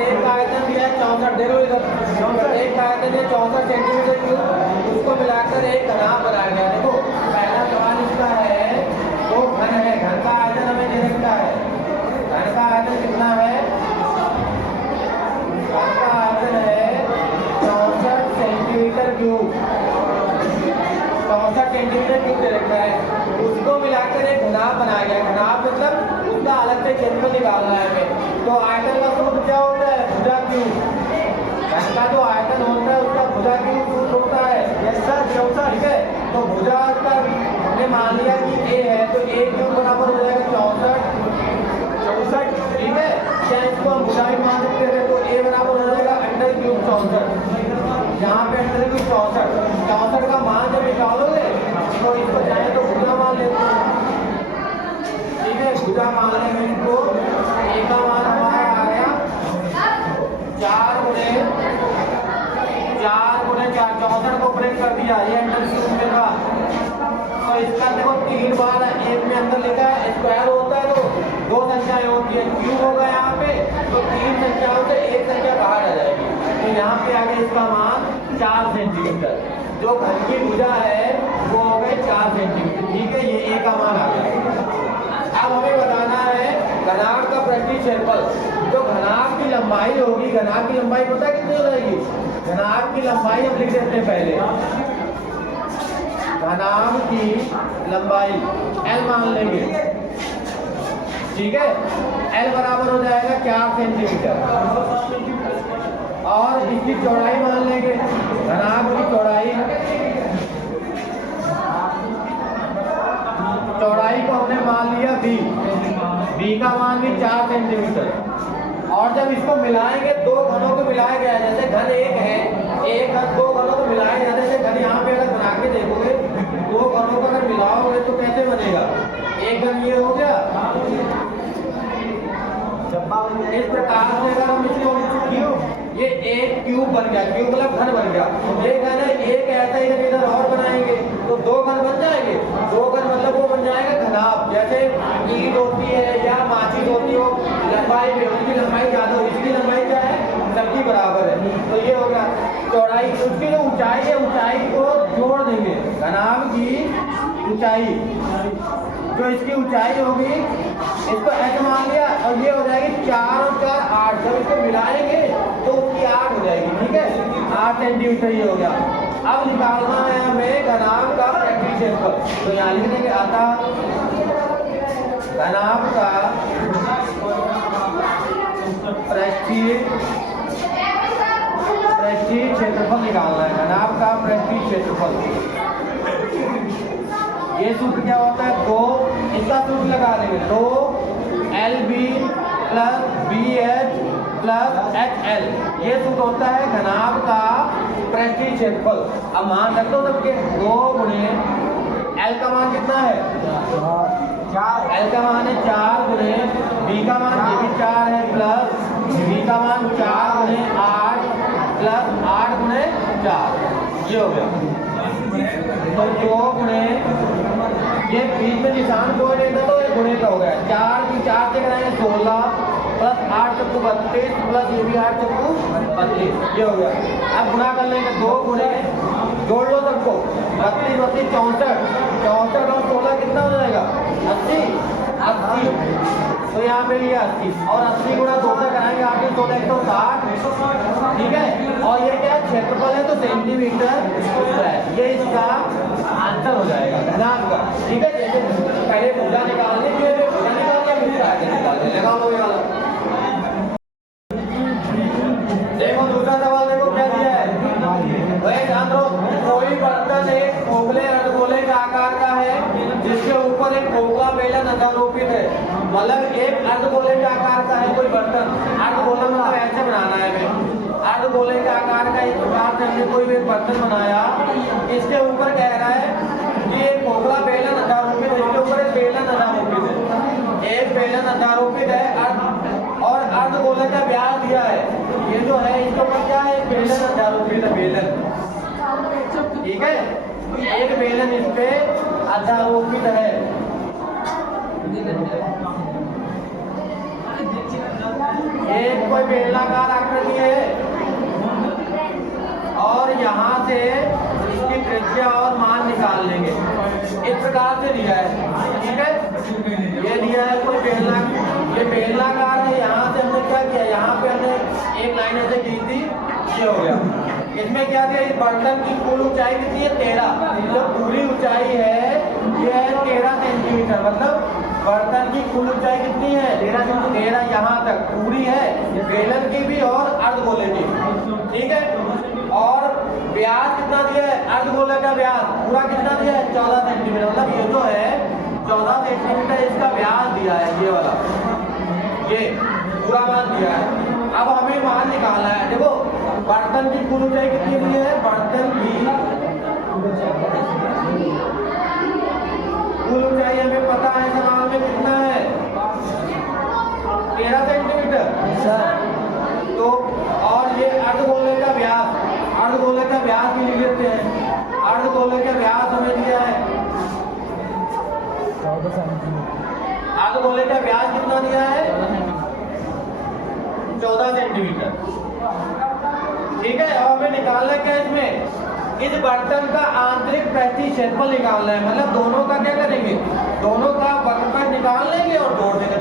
एक आयतन दिया है 64, देखो इधर एक आयतन है 64 सेंटीमीटर क्यूब, उसको मिलाकर एक घनाभ बनाया गया। देखो पहला सवाल इसका है वो घन है, घन का आयतन हमें दे रखा है, घन का आयतन कितना है, घन का आयतन है 64 सेंटीमीटर क्यूब, 64 सेंटीमीटर क्यूब दे रखा है, उसको मिलाकर एक घनाभ बनाया गया। घनाभ मतलब उसका अलग से क्षेत्रफल निकालना है हमें। तो आयतन का सूत्र क्या होता है, भुजा क्यूब, घन का जो आयतन होता है उसका भुजा क्यूब सूत्र होता है। यस सर, 64, ठीक है। तो भुजा का हमने मान लिया कि a है, तो a क्यूब बराबर हो जाएगा 64, ठीक है। क्या इसको हम भुजा भी मान सकते हैं, तो a बराबर हो जाएगा अंडर क्यूब 64, यहाँ पे अंडर क्यूब 64 का मान जब निकालोगे तो इसको चाहे तो भुजा मान लेते हैं, ठीक है। भुजा मान लेंगे इनको, a का मान हमारा आ गया 4 गुणे 4, 64 को ब्रेक कर दिया, ये अंडर क्यूब में था। तो इसका देखो 3 बार एक में अंदर लिखा है, स्क्वायर होता है तो 2 संख्याएं होती है, क्यूब होगा यहाँ पे, तो 3 संख्याओं से एक संख्या बाहर आ जाएगी। तो यहाँ पे आ गया इसका मान 4 सेंटीमीटर, जो घन की भुजा है वो हो गए 4 सेंटीमीटर, ठीक है। ये a का मान आ गया। अब हमें बताना है घनाभ का पृष्ठीय क्षेत्रफल। जो घनाभ की लंबाई होगी, घनाभ की लंबाई पता है कितनी हो जाएगी, घनाभ की लंबाई हम लिख देते हैं पहले, घनाभ की लंबाई L मान लेंगे, ठीक है। L बराबर हो जाएगा 4 सेंटीमीटर, और इसकी चौड़ाई मान लेंगे, घनाभ की चौड़ाई को हमने मान लिया b का मान भी 4 सेंटीमीटर। और जब इसको मिलाएंगे, दो घनों को मिलाया गया है, जैसे घन एक है, एक घन दो घनों को मिलाया जाता है, जैसे घन यहाँ पे अगर बना के देखोगे, दो घनों को अगर मिलाओगे तो कैसे बनेगा, एक घन ये हो गया, इस प्रकार से अगर हम इसको ये एक क्यूब बन गया, क्यूब मतलब घन बन गया। एक घन है, एक ऐसा ही इधर और बनाएंगे तो 2 घन बन जाएंगे, 2 घन मतलब वो बन जाएगा घनाभ। जैसे ईंट होती है या माचिस होती हो, लंबाई में उनकी लंबाई ज्यादा हो, इसकी लंबाई क्या है, सबकी बराबर है, तो ये हो गया चौड़ाई। उसकी जो ऊंचाई है, ऊंचाई को जोड़ देंगे, घनाभ की ऊंचाई, जो इसकी ऊंचाई होगी इसको h मान लिया, और ये हो जाएगी 4 और 4 8, जब इसको मिलाएंगे तो उसकी 8 हो जाएगी, ठीक है, 8 सेंटीमीटर ये हो गया। अब निकालना है हमें घनाभ का पृष्ठीय क्षेत्रफल, तो यहाँ लिख देंगे अतः घनाभ का पृष्ठीय क्षेत्रफल निकालना है, घनाभ का पृष्ठीय क्षेत्रफल। ये सूत्र क्या होता है, 2, इसका सूत्र लगा देंगे, 2LB plus BH plus HL, ये सूत्र होता है घनाभ का पृष्ठीय क्षेत्रफल। अब मान रख दो सबके, 2 गुणे L का मान कितना है 4, L का मान है 4 गुणे B का मान ये भी 4 है, प्लस B का मान 4 गुणे 8 प्लस 8 गुणे 4, ये हो गया। तो 2 गुणे, ये बीच में निशान कोई नहीं था तो ये गुणे का हो गया, 4 की 4 से कराएंगे 16 प्लस 8 चक्कू 32 प्लस ये भी 8 चक्कू 32, ये हो गया। अब गुणा कर लेंगे, 2 गुणे, जोड़ लो सबको, 32 32 64, 64 और 16 कितना हो जाएगा 80, तो यहाँ पे ये 80, और 80 गुणा 2 से कराएंगे 8 16 160, ठीक है। और ये क्या क्षेत्रफल है, तो सेंटीमीटर स्क्वायर, ये इसका आंसर हो जाएगा घनाभ का, ठीक है। जैसे पहले भुजा निकालने के लिए भुजा निकाल के फिर आगे निकालने लगा वो वाला। देखो दूसरा सवाल, देखो क्या दिया है, वही ध्यान दो, कोई बर्तन एक खोखले अर्धगोले का आकार का है, जिसके ऊपर एक खोखला बेलन अध्यारोपित है, मतलब एक अर्धगोले के आकार का है कोई बर्तन, अर्धगोला मतलब ऐसे बनाना है हमें, अर्धगोले के आकार का एक प्रकार से हमने कोई भी बर्तन बनाया, इसके ऊपर कह रहा है कि एक खोखला बेलन अध्यारोपित है, इसके ऊपर एक बेलन अध्यारोपित है, एक बेलन अध्यारोपित है, और अर्धगोले का व्यास दिया है, ये जो है इसके ऊपर क्या है, बेलन अध्यारोपित है, बेलन, ठीक है, एक बेलन इस पे अध्यारोपित है। एक कोई बेलनाकार आकृति है और यहाँ से इसकी त्रिज्या और मान निकाल लेंगे। इस प्रकार से दिया है, ठीक है। ये दिया है कोई ये बेलनाकार है। यहाँ से हमने क्या किया, यहाँ पे हमने एक लाइन ऐसे की थी, ये हो गया। इसमें क्या दिया, इस बर्तन की कुल ऊंचाई कितनी है 13। जो पूरी ऊंचाई है ये है 13 सेंटीमीटर। मतलब बर्तन की कुल ऊंचाई कितनी है 13 यहाँ तक पूरी है, बेलन की भी और अर्धगोले की, ठीक है। और व्यास कितना दिया है, अर्धगोले का व्यास पूरा कितना दिया है 14 सेंटीमीटर। मतलब ये जो है 14 सेंटीमीटर इसका व्यास दिया है, ये वाला, ये पूरा मान दिया है। अब हमें मान निकालना है। देखो बर्तन की कुल ऊंचाई कितनी दी है, बर्तन की कुल ऊंचाई हमें पता है सवाल में कितना है 13 सेंटीमीटर। तो और ये अर्धगोले का व्यास, अर्धगोले का व्यास भी लिख लेते हैं। अर्धगोले का व्यास हमें दिया है, अर्धगोले का व्यास कितना दिया है 14 सेंटीमीटर, ठीक है। और हमें निकालना क्या है इसमें, इस बर्तन का आंतरिक पृष्ठीय क्षेत्रफल निकालना है। मतलब दोनों का क्या करेंगे, दोनों का वक्रपट निकाल लेंगे और जोड़ देंगे।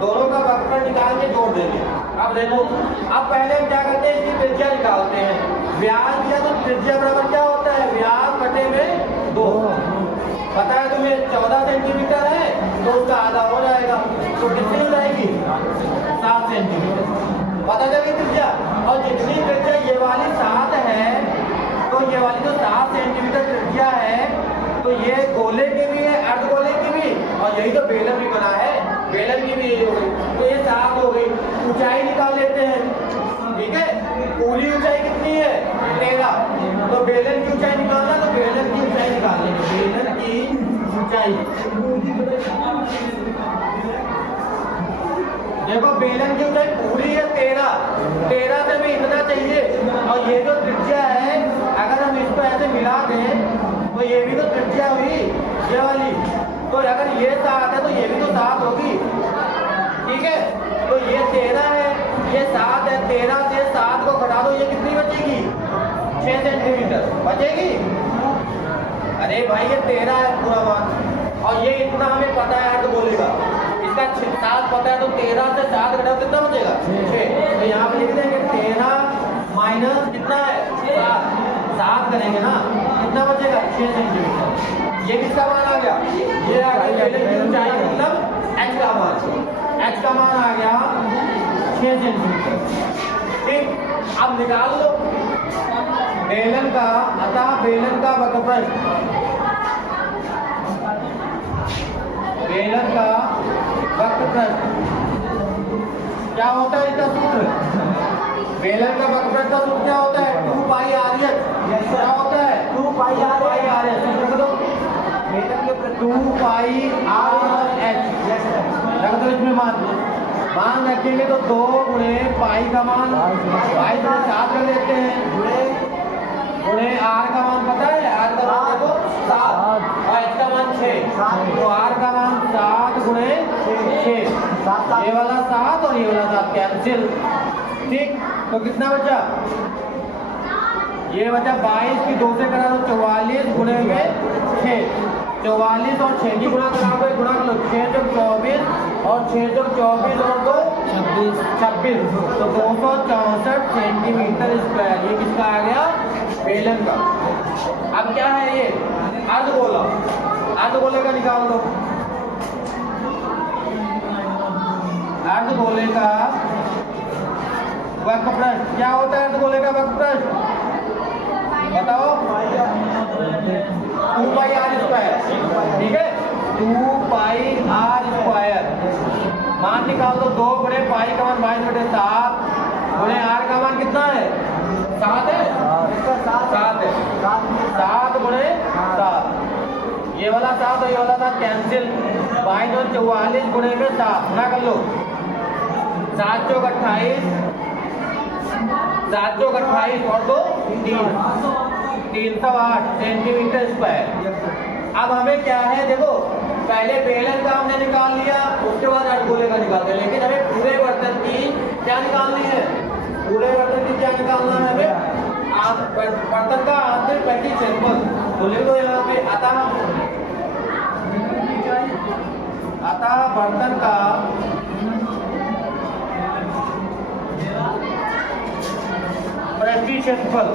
दोनों का वक्रपट निकाल के जोड़ देंगे। अब देखो, अब पहले हम क्या करते हैं, इसकी त्रिज्या निकालते हैं। व्यास दिया तो त्रिज्या बराबर क्या होता है, व्यास बटे में 2। पता है तुम्हें 14 सेंटीमीटर है तो उसका आधा हो जाएगा, तो कितनी हो जाएगी 7 सेंटीमीटर। पता चली त्रिज्या। और जितनी त्रिज्या ये वाली 7 है तो ये वाली जो 7 सेंटीमीटर त्रिज्या है, तो ये गोले की भी है, अर्धगोले की भी, और यही तो बेलन भी बना है, बेलन की भी यही हो गई। तो ये 7 हो गई। ऊंचाई निकाल लेते हैं, ठीक है। पूरी ऊंचाई कितनी है 13। तो बेलन की ऊंचाई निकालना, तो बेलन की ऊंचाई निकाल लेंगे। बेलन की ऊंचाई, देखो बेलन की ऊंचाई पूरी है 13 से हमें इतना चाहिए। और ये जो त्रिज्या है, अगर हम इसको ऐसे मिला दें तो ये भी तो त्रिज्या हुई ये वाली। तो अगर ये 7 है तो ये भी तो 7 होगी, ठीक है। तो ये 13 है, ये 7 है। 13 से 7 को घटा दो, ये कितनी बचेगी 6 सेंटीमीटर बचेगी। अरे भाई ये 13 है पूरा मान, और ये इतना हमें पता है अर्धगोले का, इसका 7 पता है। तो 13 से 7 घटाओ कितना बचेगा 6। तो यहाँ पे लिख देंगे 13 माइनस कितना है 7 करेंगे ना, कितना बचेगा 6 सेंटीमीटर। ये किसका मान आ गया, ये आ गया बेलन की ऊंचाई, मतलब h का मान। h का मान आ गया 6 सेंटीमीटर, ठीक। अब निकाल लो बेलन का, अतः बेलन का वक्रपट, बेलन का वक्रपट क्या होता है, इसका सूत्र, बेलन का वक्रपट का सूत्र क्या होता है 2 पाई RH। क्या होता है 2 पाई RH, सूत्र दो 2 पाई RH रख दो। इसमें मान रखेंगे तो 2 गुणे पाई का मान, पाई से 7 कर लेते हैं, गुणे R का मान पता है, R का मान देखो 7 और H का मान 6। तो R का मान 7 गुणे 6, ये वाला 7 और ये वाला 7 कैंसिल, ठीक। तो कितना बचा, ये बचा 22 की 2 से करा तो 44 गुणे में 6। 44 और 6 की गुणा कराओगे, गुणा कर लो 6 जब 24 और 6 जब 24 और 2 26। तो 264 सेंटीमीटर स्क्वायर ये किसका आ गया, बेलन का। अब क्या है ये अर्धगोला, अर्धगोले का निकाल दो। अर्धगोले का वक्रपट क्या होता है, अर्धगोले का वक्रपट बताओ 2 पाई R स्क्वायर, ठीक है। 2 पाई R स्क्वायर मान निकाल दो। 2 गुणे पाई का मान 22/7 गुणे R का मान कितना है 7 है, 7 है। 7 गुणे 7, ये वाला 7 और ये वाला 7 कैंसिल। 22 और 44 गुणे में 7 ना कर लो, 7 चौक 28, 7 चौक 28 और 2 308 सेंटीमीटर स्क्वायर। अब हमें क्या है देखो पहले बेलन का हमने निकाल लिया, उसके बाद अटगोले का निकालते हैं, लेकिन हमें पूरे बर्तन की क्या निकालनी है? पूरे बर्तन की क्या निकालना है हमें? बर्तन का आंतरिक प्रैक्टिस क्षेत्रफल। तो लिख दो यहाँ पे, अतः बर्तन का प्रैक्टिस क्षेत्रफल,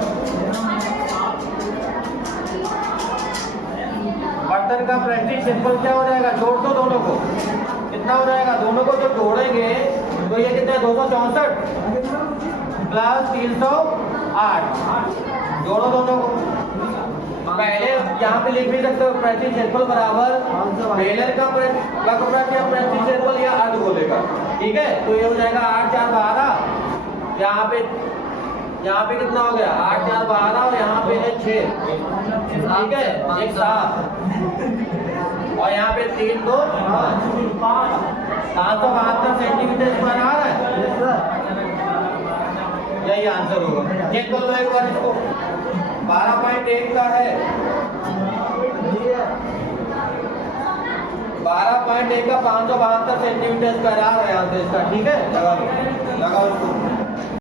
बर्तन का प्रैक्टिस क्षेत्रफल क्या हो जाएगा? जोड़ दो दोनों को, कितना हो जाएगा? दोनों को जब जोड़ेंगे तो ये कितना है? 264 प्लस 308, जोड़ो दोनों को। पहले यहाँ पे लिख भी सकते हो प्रैक्टिस क्षेत्रफल बराबर बेलन का प्रैक्टिस क्षेत्रफल या अर्धगोले का, ठीक है? तो ये हो जाएगा 8 4 12, यहाँ पे कितना हो गया? 8 4 12 और यहाँ पे है 6, ठीक है? एक 7 और यहाँ पे 3 2 772 सेंटीमीटर स्क्वायर आ रहा है। यही आंसर होगा। चेक कर लो एक बार इसको। 12.1 का है, 12.1 का 572 सेंटीमीटर स्क्वायर आ रहा है आंसर इसका, ठीक है? लगाओ इसको।